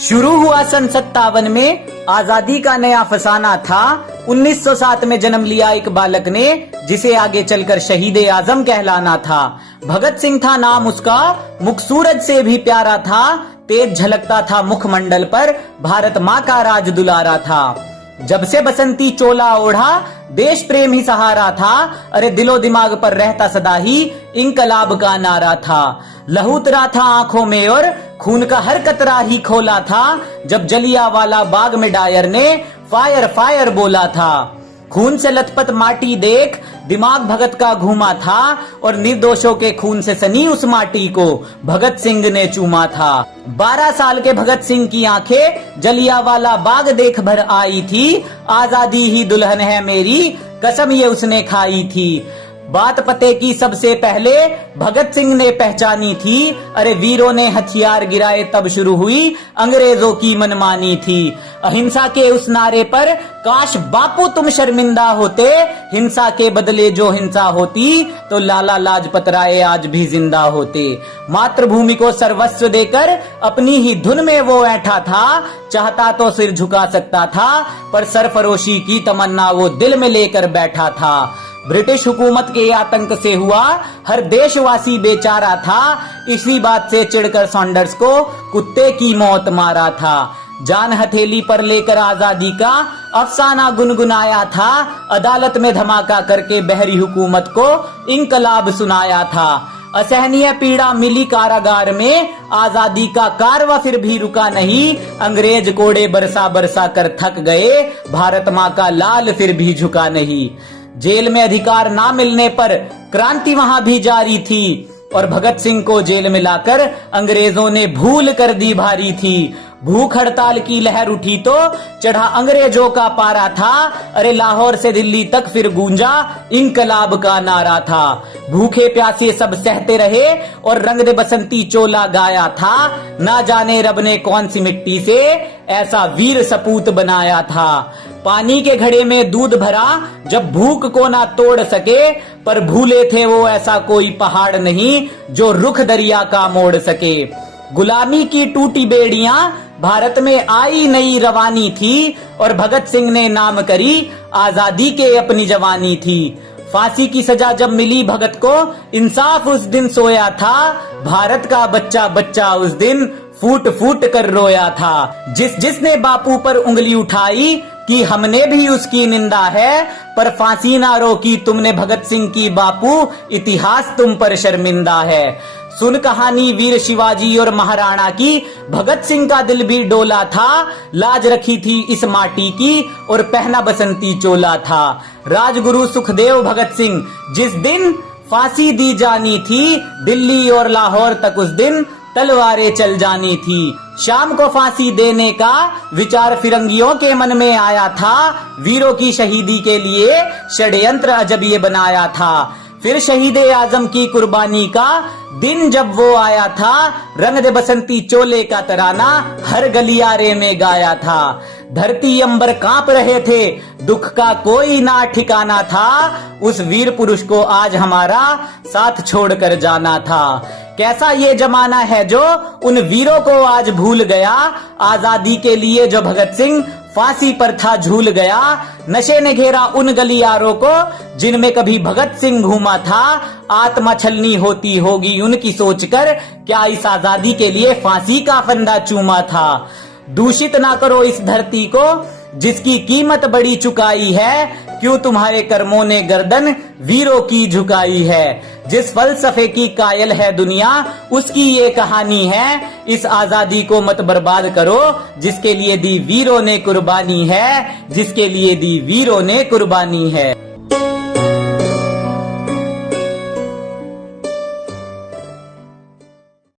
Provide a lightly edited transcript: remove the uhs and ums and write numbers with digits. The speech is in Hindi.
शुरू हुआ सन 57 में आजादी का नया फसाना था। 1907 में जन्म लिया एक बालक ने, जिसे आगे चलकर शहीद ए आजम कहलाना था। भगत सिंह था नाम उसका, मुख सूरज से भी प्यारा था। तेज झलकता था मुखमंडल पर, भारत माँ का राज दुलारा था। जब से बसंती चोला ओढ़ा, देश प्रेम ही सहारा था। अरे दिलो दिमाग पर रहता सदा ही इंकलाब का नारा था। लहू उतरा था आंखों में और खून का हर कतरा ही खोला था। जब जलियांवाला बाग में डायर ने फायर फायर बोला था। खून से लथपथ माटी देख दिमाग भगत का घूमा था, और निर्दोषों के खून से सनी उस माटी को भगत सिंह ने चूमा था। 12 साल के भगत सिंह की आंखें जलियांवाला बाग देख भर आई थी। आजादी ही दुल्हन है मेरी, कसम ये उसने खाई थी। बात पते की सबसे पहले भगत सिंह ने पहचानी थी। अरे वीरों ने हथियार गिराए तब शुरू हुई अंग्रेजों की मनमानी थी। अहिंसा के उस नारे पर काश बापू तुम शर्मिंदा होते। हिंसा के बदले जो हिंसा होती तो लाला लाजपत राय आज भी जिंदा होते। मातृभूमि को सर्वस्व देकर अपनी ही धुन में वो ऐठा था। चाहता तो सिर झुका सकता था, पर सरफरोशी की तमन्ना वो दिल में लेकर बैठा था। ब्रिटिश हुकूमत के आतंक से हुआ हर देशवासी बेचारा था। इसी बात से चिढ़कर सॉन्डर्स को कुत्ते की मौत मारा था। जान हथेली पर लेकर आजादी का अफसाना गुनगुनाया था। अदालत में धमाका करके बहरी हुकूमत को इंकलाब सुनाया था। असहनीय पीड़ा मिली कारागार में, आजादी का कारवा फिर भी रुका नहीं। अंग्रेज कोड़े बरसा बरसा कर थक गए, भारत माँ का लाल फिर भी झुका नहीं। जेल में अधिकार ना मिलने पर क्रांति वहां भी जारी थी, और भगत सिंह को जेल में लाकर अंग्रेजों ने भूल कर दी भारी थी। भूख हड़ताल की लहर उठी तो चढ़ा अंग्रेजों का पारा था। अरे लाहौर से दिल्ली तक फिर गूंजा इंकलाब का नारा था। भूखे प्यासे सब सहते रहे और रंग दे बसंती चोला गाया था। ना जाने रब ने कौन सी मिट्टी से ऐसा वीर सपूत बनाया था। पानी के घड़े में दूध भरा जब भूख को ना तोड़ सके, पर भूले थे वो ऐसा कोई पहाड़ नहीं जो रुख दरिया का मोड़ सके। गुलामी की टूटी बेड़ियां भारत में आई नई रवानी थी, और भगत सिंह ने नाम करी आजादी के अपनी जवानी थी। फांसी की सजा जब मिली भगत को, इंसाफ उस दिन सोया था। भारत का बच्चा बच्चा उस दिन फूट फूट कर रोया था। जिसने बापू पर उंगली उठाई कि हमने भी उसकी निंदा है, पर फांसी ना रोकी तुमने भगत सिंह की बापू, इतिहास तुम पर शर्मिंदा है। सुन कहानी वीर शिवाजी और महाराणा की, भगत सिंह का दिल भी डोला था। लाज रखी थी इस माटी की और पहना बसंती चोला था। राजगुरु सुखदेव भगत सिंह जिस दिन फांसी दी जानी थी, दिल्ली और लाहौर तक उस दिन तलवारें चल जानी थी। शाम को फांसी देने का विचार फिरंगियों के मन में आया था। वीरों की शहीदी के लिए षड्यंत्र अजब ये बनाया था। फिर शहीद ए आजम की कुर्बानी का दिन जब वो आया था, रंग दे बसंती चोले का तराना हर गलियारे में गाया था। धरती अंबर कांप रहे थे, दुख का कोई ना ठिकाना था। उस वीर पुरुष को आज हमारा साथ छोड़कर जाना था। कैसा ये जमाना है जो उन वीरों को आज भूल गया। आजादी के लिए जो भगत सिंह फांसी पर था झूल गया। नशे ने घेरा उन गलियारों को जिनमें कभी भगत सिंह घूमा था। आत्मा छलनी होती होगी उनकी सोचकर, क्या इस आजादी के लिए फांसी का फंदा चूमा था। दूषित ना करो इस धरती को जिसकी कीमत बड़ी चुकाई है। क्यों तुम्हारे कर्मों ने गर्दन वीरों की झुकाई है। जिस फलसफे की कायल है दुनिया, उसकी ये कहानी है। इस आजादी को मत बर्बाद करो जिसके लिए दी वीरों ने कुर्बानी है, जिसके लिए दी वीरों ने कुर्बानी है।